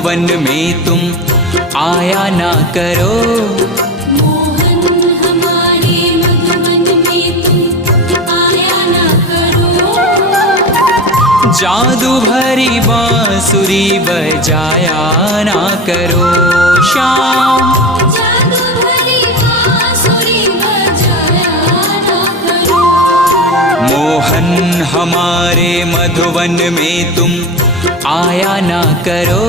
मधुवन में तुम आया ना करो। मोहन हमारे मधुवन में तुम आया ना करो। जादू भरी बांसुरी बजाया ना करो। श्याम जादू भरी बांसुरी बजाया ना करो। मोहन हमारे मधुवन में तुम आया ना करो।